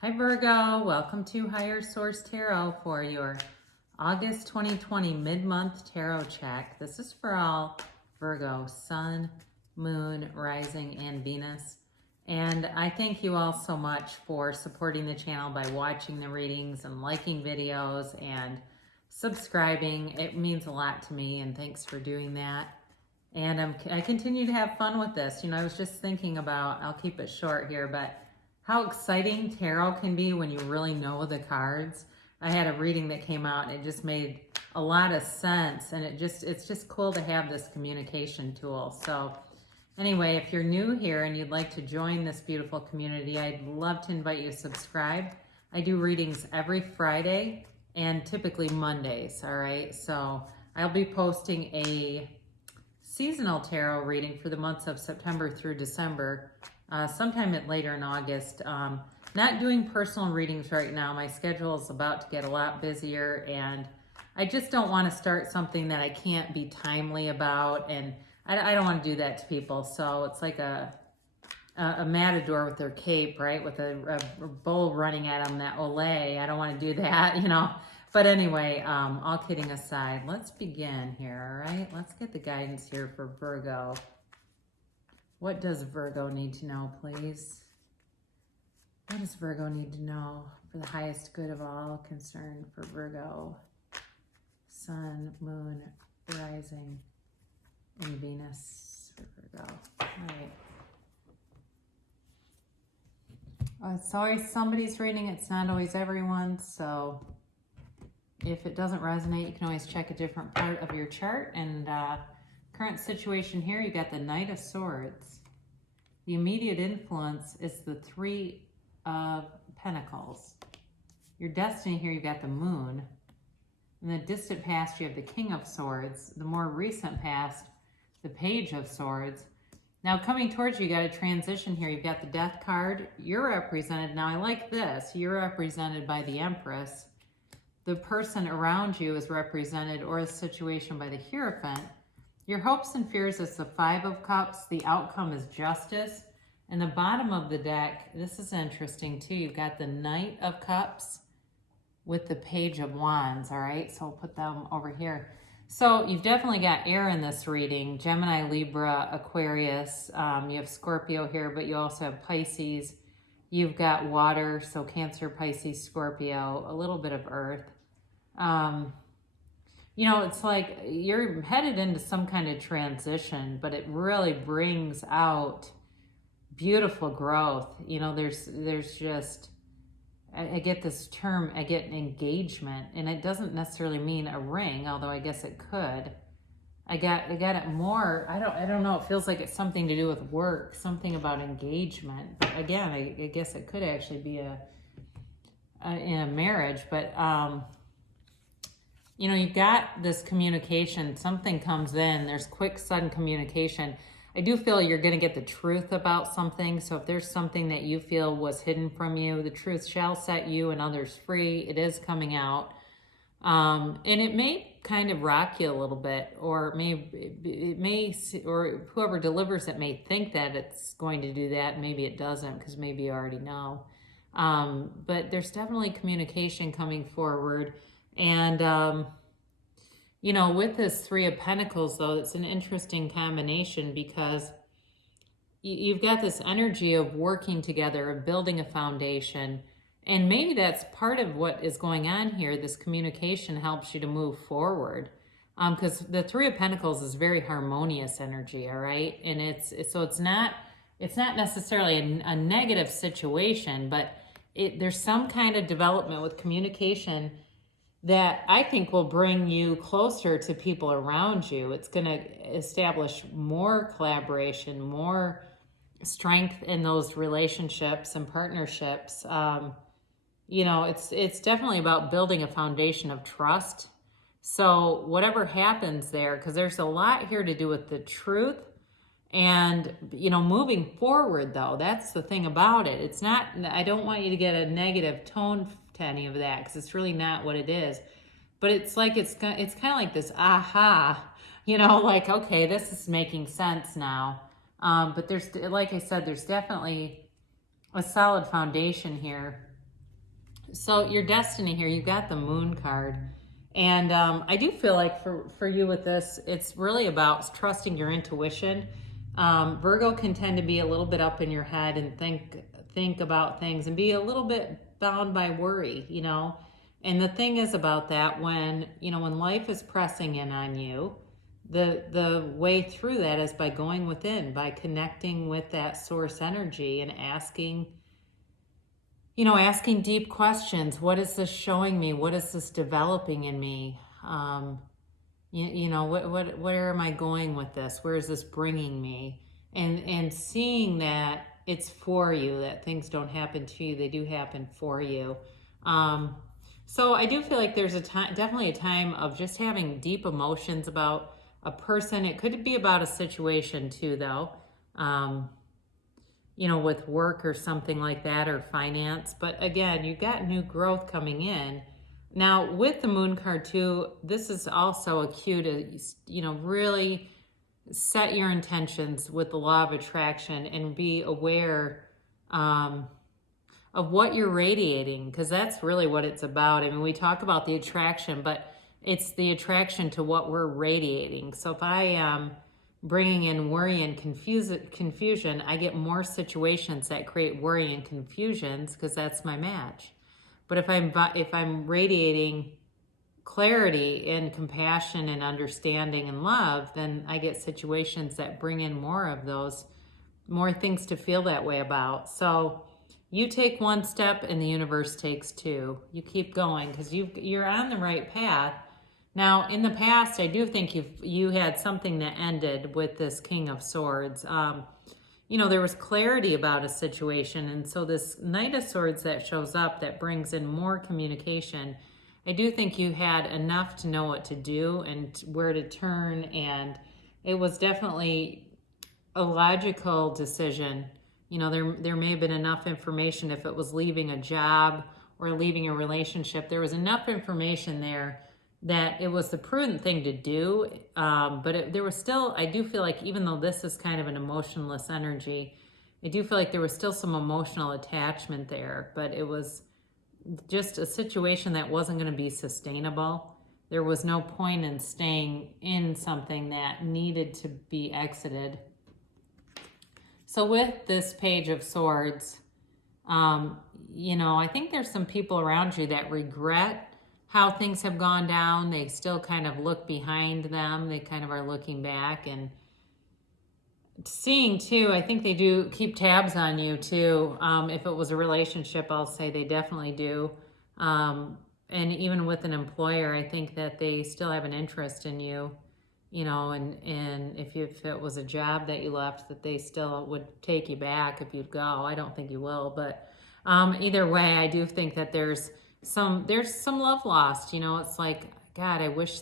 Hi Virgo, welcome to Higher Source Tarot for your August 2020 mid-month tarot check. This is for all Virgo, Sun, Moon, Rising, and Venus. And I thank you all so much for supporting the channel by watching the readings and liking videos and subscribing. It means a lot to me, and thanks for doing that. And I continue to have fun with this. You know, I was just thinking about, I'll keep it short here, but how exciting tarot can be when you really know the cards. I had a reading that came out and it just made a lot of sense, and it's just cool to have this communication tool. So anyway, if you're new here and you'd like to join this beautiful community, I'd love to invite you to subscribe. I do readings every Friday and typically Mondays, all right? So I'll be posting a seasonal tarot reading for the months of September through December, sometime later in August. Not doing personal readings right now. My schedule is about to get a lot busier, and I just don't want to start something that I can't be timely about, and I don't want to do that to people. So it's like a matador with their cape, right? With a bull running at them, that Olay. I don't want to do that, you know. But anyway, all kidding aside, let's begin here, all right? Let's get the guidance here for Virgo. What does Virgo need to know, please? What does Virgo need to know for the highest good of all concerned for Virgo? Sun, Moon, Rising, and Venus for Virgo. All right. It's always somebody's reading. It's not always everyone's. So if it doesn't resonate, you can always check a different part of your chart. And current situation here, you got the Knight of Swords. The immediate influence is the Three of Pentacles. Your destiny here, you got the Moon. In the distant past, you have the King of Swords. The more recent past, the Page of Swords. Now coming towards you, you got a transition here. You've got the Death card. You're represented, now I like this, you're represented by the Empress. The person around you is represented, or a situation, by the Hierophant. Your hopes and fears is the Five of Cups. The outcome is justice. And the bottom of the deck, this is interesting too. You've got the Knight of Cups with the Page of Wands, all right? So I'll put them over here. So you've definitely got air in this reading. Gemini, Libra, Aquarius. You have Scorpio here, but you also have Pisces. You've got water, so Cancer, Pisces, Scorpio, a little bit of earth. You know, it's like you're headed into some kind of transition, but it really brings out beautiful growth. You know, there's just, I get this term, I get an engagement, and it doesn't necessarily mean a ring, although I guess it could. I got it more, I don't know, it feels like it's something to do with work, something about engagement. But again, I guess it could actually be in a marriage, but you know, you've got this communication, something comes in, there's quick, sudden communication. I do feel you're going to get the truth about something. So if there's something that you feel was hidden from you, the truth shall set you and others free. It is coming out. And it may kind of rock you a little bit, or or whoever delivers it may think that it's going to do that. Maybe it doesn't, because maybe you already know. But there's definitely communication coming forward. And, you know, with this Three of Pentacles, though, it's an interesting combination, because you've got this energy of working together, of building a foundation. And maybe that's part of what is going on here. This communication helps you to move forward. Because the Three of Pentacles is very harmonious energy, all right? And it's not necessarily a negative situation, but there's some kind of development with communication that I think will bring you closer to people around you. It's going to establish more collaboration, more strength in those relationships and partnerships. You know, it's definitely about building a foundation of trust. So whatever happens there, because there's a lot here to do with the truth. And, you know, moving forward, though, that's the thing about it. It's not, I don't want you to get a negative tone to any of that, because it's really not what it is. But it's like, it's kind of like this aha, you know, like, okay, this is making sense now. But there's, like I said, there's definitely a solid foundation here So your destiny here, you got the Moon card. And I do feel like for you with this, it's really about trusting your intuition. Virgo can tend to be a little bit up in your head and think about things and be a little bit bound by worry, you know. And the thing is about that, when when life is pressing in on you, the way through that is by going within, by connecting with that source energy and asking deep questions. What is this showing me? What is this developing in me? Where am I going with this? Where is this bringing me? And seeing that it's for you, that things don't happen to you, they do happen for you. So I do feel like there's definitely a time of just having deep emotions about a person. It could be about a situation too, though. With work or something like that, or finance. But again, you got new growth coming in. Now, with the Moon card too, this is also a cue to, really set your intentions with the law of attraction and be aware of what you're radiating, because that's really what it's about. I mean, we talk about the attraction, but it's the attraction to what we're radiating. So if I am bringing in worry and confusion, I get more situations that create worry and confusions, because that's my match. But if I'm radiating clarity and compassion and understanding and love, then I get situations that bring in more of those, more things to feel that way about. So you take one step and the universe takes two. You keep going, because you're on the right path. Now, in the past, I do think you had something that ended with this King of Swords. There was clarity about a situation, and so this Knight of Swords that shows up, that brings in more communication. I do think you had enough to know what to do and where to turn, and it was definitely a logical decision. There may have been enough information. If it was leaving a job or leaving a relationship, there was enough information there that it was the prudent thing to do. But there was still, I do feel like, even though this is kind of an emotionless energy, I do feel like there was still some emotional attachment there, but it was just a situation that wasn't going to be sustainable. There was no point in staying in something that needed to be exited. So with this Page of Swords, I think there's some people around you that regret how things have gone down. They still kind of look behind them. They kind of are looking back and seeing too. I think they do keep tabs on you too. If it was a relationship, I'll say they definitely do. And even with an employer, I think that they still have an interest in you. And if it was a job that you left, that they still would take you back if you'd go. I don't think you will, but either way, I do think that there's some love lost. It's like, God, I wish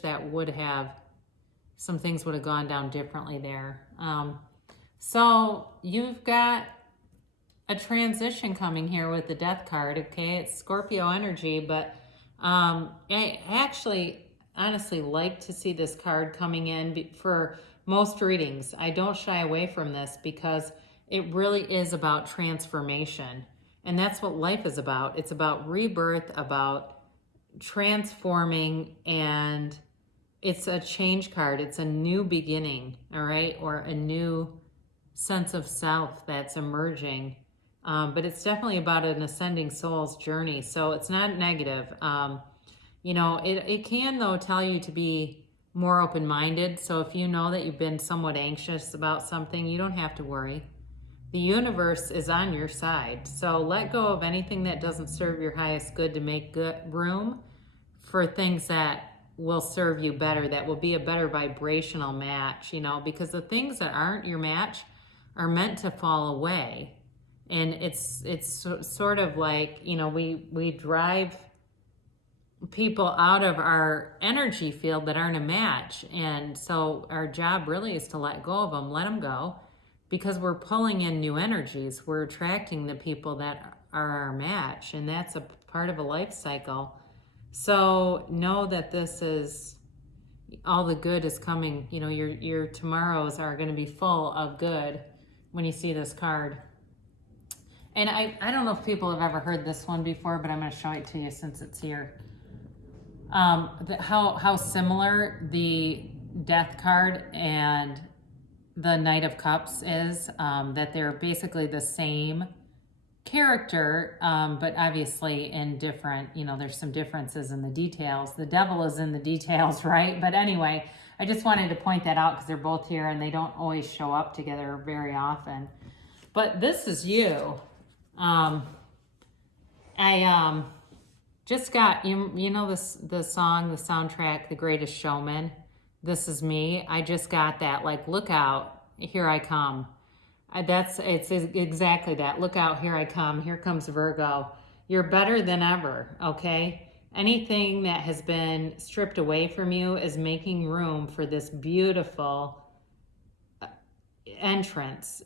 some things would have gone down differently there. So you've got a transition coming here with the Death card. Okay, it's Scorpio energy, but I actually honestly like to see this card coming in for most readings. I don't shy away from this, because it really is about transformation. And that's what life is about. It's about rebirth, about transforming, and it's a change card. It's a new beginning, all right? Or a new sense of self that's emerging. But it's definitely about an ascending soul's journey. So it's not negative. It can, though, tell you to be more open-minded. So if you know that you've been somewhat anxious about something, you don't have to worry. The universe is on your side. So let go of anything that doesn't serve your highest good to make room for things that will serve you better, that will be a better vibrational match, because the things that aren't your match are meant to fall away. And it's sort of like, we drive people out of our energy field that aren't a match. And so our job really is to let go of them, let them go, because we're pulling in new energies. We're attracting the people that are our match, and that's a part of a life cycle. So know that this is, all the good is coming. Your tomorrows are going to be full of good when you see this card. And I don't know if people have ever heard this one before, but I'm going to show it to you since it's here. How similar the Death card and the Knight of Cups is, that they're basically the same character, but obviously in different, there's some differences in the details. The devil is in the details, right? But anyway, I just wanted to point that out because they're both here and they don't always show up together very often. But this is you. I just got, the song, the soundtrack, The Greatest Showman. This is me. I just got that, like, look out, here I come. It's exactly that. Look out, here I come. Here comes Virgo. You're better than ever, okay? Anything that has been stripped away from you is making room for this beautiful entrance.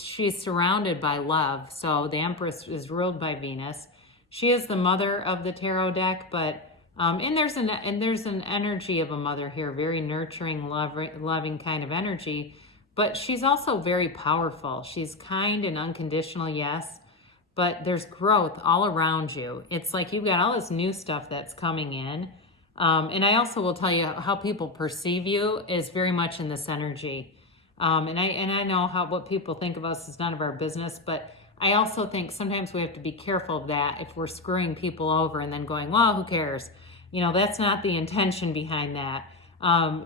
She's surrounded by love. So the Empress is ruled by Venus. She is the mother of the tarot deck, but and there's an energy of a mother here, very nurturing, loving kind of energy. But she's also very powerful. She's kind and unconditional, yes, but there's growth all around you. It's like you've got all this new stuff that's coming in. And I also will tell you how people perceive you is very much in this energy. And I know what people think of us is none of our business, but I also think sometimes we have to be careful of that if we're screwing people over and then going, well, who cares? That's not the intention behind that.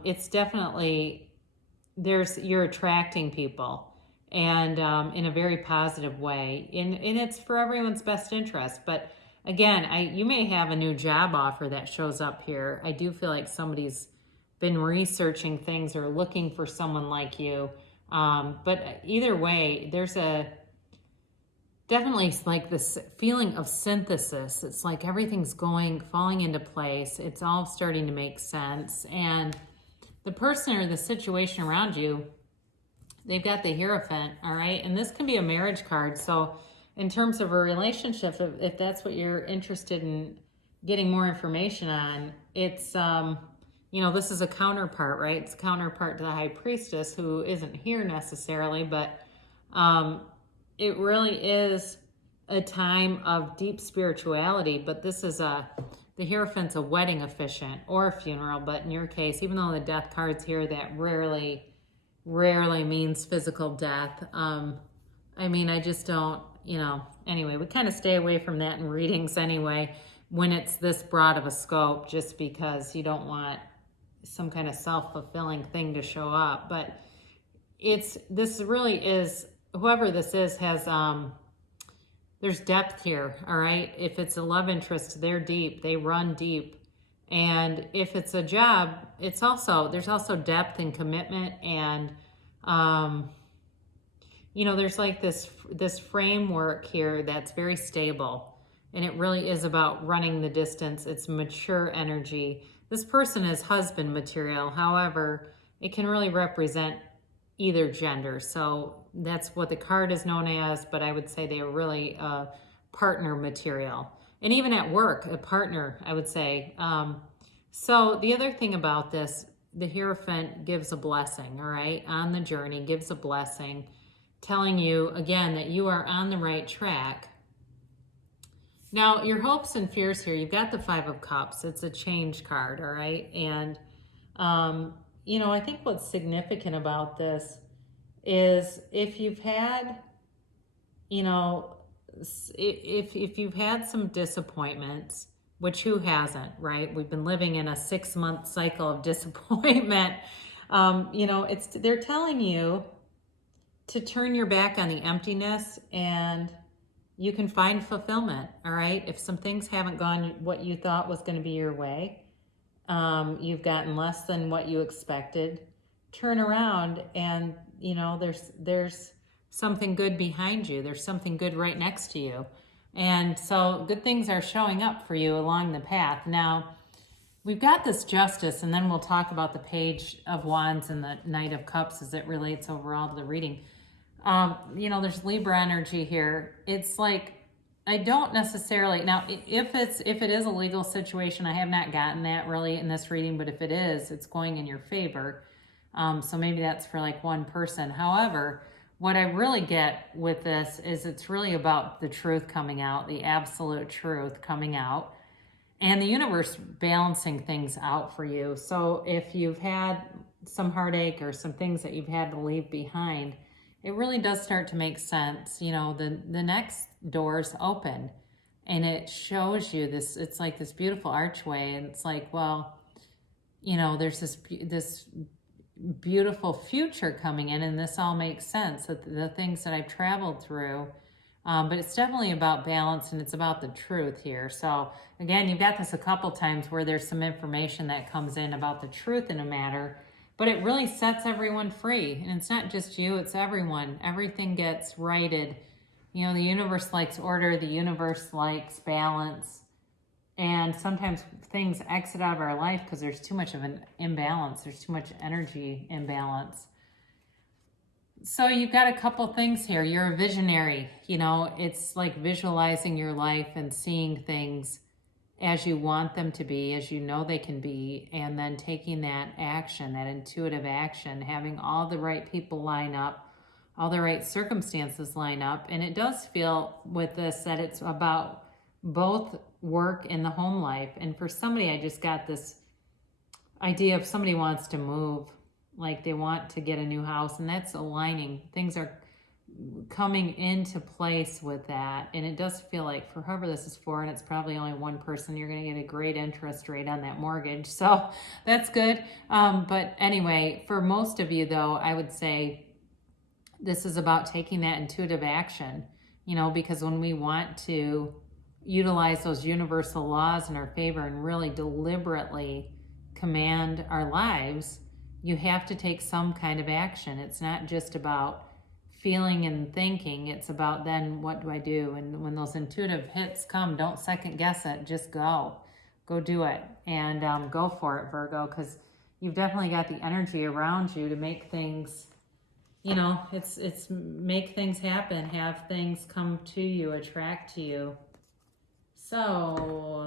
It's definitely, you're attracting people, and in a very positive way, and it's for everyone's best interest. But again, you may have a new job offer that shows up here. I do feel like somebody's been researching things or looking for someone like you. But either way, there's definitely like this feeling of synthesis. It's like everything's falling into place. It's all starting to make sense. And the person or the situation around you, they've got the Hierophant, all right? And this can be a marriage card. So in terms of a relationship, if that's what you're interested in getting more information on, it's, this is a counterpart, right? It's a counterpart to the High Priestess, who isn't here necessarily, but it really is a time of deep spirituality. But this is the Hierophant's a wedding officiant or a funeral, but in your case, even though the Death card's here, that rarely means physical death. I just don't, anyway, we kind of stay away from that in readings anyway, when it's this broad of a scope, just because you don't want some kind of self-fulfilling thing to show up. But this really is, whoever this is has, there's depth here, all right? If it's a love interest, they're deep, they run deep. And if it's a job, there's also depth and commitment. And, there's like this framework here that's very stable. And it really is about running the distance. It's mature energy. This person is husband material. However, it can really represent either gender. So that's what the card is known as, but I would say they are really partner material. And even at work, a partner, I would say. So the other thing about this, the Hierophant gives a blessing, all right? On the journey, gives a blessing, telling you, again, that you are on the right track. Now, your hopes and fears here, you've got the Five of Cups. It's a change card, all right? And, I think what's significant about this is if you've had, if you've had some disappointments, which who hasn't, right? We've been living in a 6-month cycle of disappointment. They're telling you to turn your back on the emptiness and you can find fulfillment, all right? If some things haven't gone what you thought was going to be your way, you've gotten less than what you expected, turn around and, there's something good behind you. There's something good right next to you. And so good things are showing up for you along the path. Now, we've got this Justice, and then we'll talk about the Page of Wands and the Knight of Cups as it relates overall to the reading. There's Libra energy here. It's like, I don't necessarily, now, if it is a legal situation, I have not gotten that really in this reading, but if it is, it's going in your favor. So maybe that's for like one person. However, what I really get with this is it's really about the truth coming out, the absolute truth coming out, and the universe balancing things out for you. So if you've had some heartache or some things that you've had to leave behind, it really does start to make sense. You know, the next door's open, and it shows you this, it's like this beautiful archway, and it's like, well, you know, there's this beautiful future coming in, and this all makes sense, that the things that I've traveled through. But it's definitely about balance, and it's about the truth here. So again, you've got this a couple times where there's some information that comes in about the truth in a matter, but it really sets everyone free. And it's not just you, it's everyone. Everything gets righted. You know, the universe likes order, the universe likes balance. And sometimes things exit out of our life because there's too much of an imbalance. There's too much energy imbalance. So you've got a couple things here. You're a visionary. You know, it's like visualizing your life and seeing things as you want them to be, as you know they can be, and then taking that action, that intuitive action, having all the right people line up, all the right circumstances line up. And it does feel with this that it's about both work and the home life. And for somebody, I just got this idea of somebody wants to move, like they want to get a new house, and that's aligning. Things are coming into place with that. And it does feel like for whoever this is for, and it's probably only one person, you're going to get a great interest rate on that mortgage. So that's good. But anyway, for most of you though, I would say this is about taking that intuitive action, you know, because when we want to utilize those universal laws in our favor and really deliberately command our lives, you have to take some kind of action. It's not just about feeling and thinking. It's about then what do I do? And when those intuitive hits come, don't second guess it. Just go do it, and go for it, Virgo, because you've definitely got the energy around you to make things, you know, it's make things happen, have things come to you, attract to you. So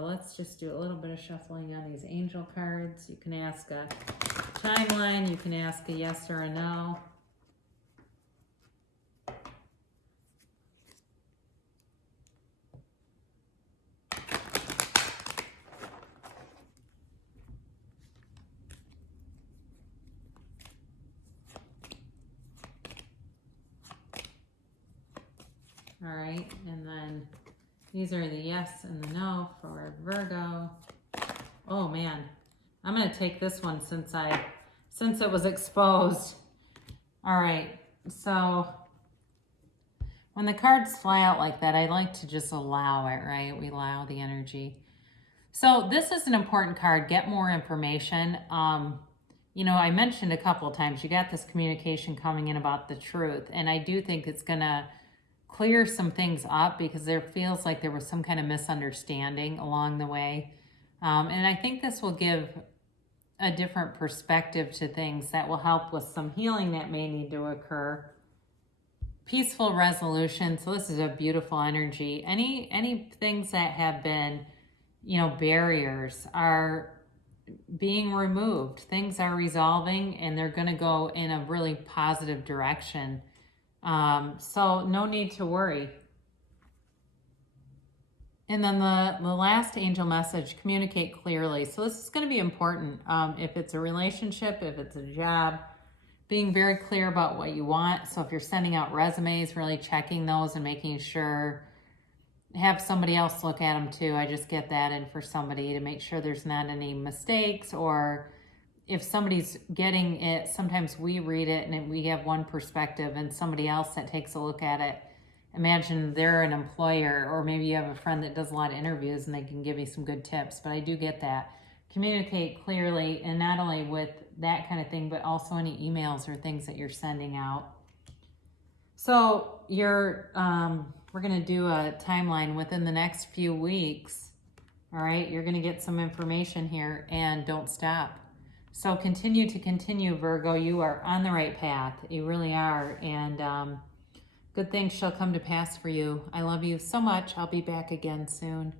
let's just do a little bit of shuffling on these angel cards. You can ask a timeline, you can ask a yes or a no. All right, and then these are the yes and the no for Virgo. Oh man, I'm gonna take this one since it was exposed. All right, so when the cards fly out like that, I like to just allow it, right? We allow the energy. So this is an important card. Get more information. You know, I mentioned a couple of times, you got this communication coming in about the truth, and I do think it's gonna clear some things up because there feels like there was some kind of misunderstanding along the way. And I think this will give a different perspective to things that will help with some healing that may need to occur. Peaceful resolution. So this is a beautiful energy. Any things that have been, you know, barriers are being removed. Things are resolving, and they're going to go in a really positive direction. So no need to worry. And then the last angel message, communicate clearly. So this is going to be important. If it's a relationship, if it's a job, being very clear about what you want. So if you're sending out resumes, really checking those and making sure, have somebody else look at them too. I just get that in for somebody to make sure there's not any mistakes, or if somebody's getting it, sometimes we read it and we have one perspective, and somebody else that takes a look at it, imagine they're an employer, or maybe you have a friend that does a lot of interviews and they can give you some good tips. But I do get that. Communicate clearly, and not only with that kind of thing, but also any emails or things that you're sending out. So we're going to do a timeline within the next few weeks. All right, you're going to get some information here, and don't stop. So continue, Virgo. You are on the right path. You really are. And good things shall come to pass for you. I love you so much. I'll be back again soon.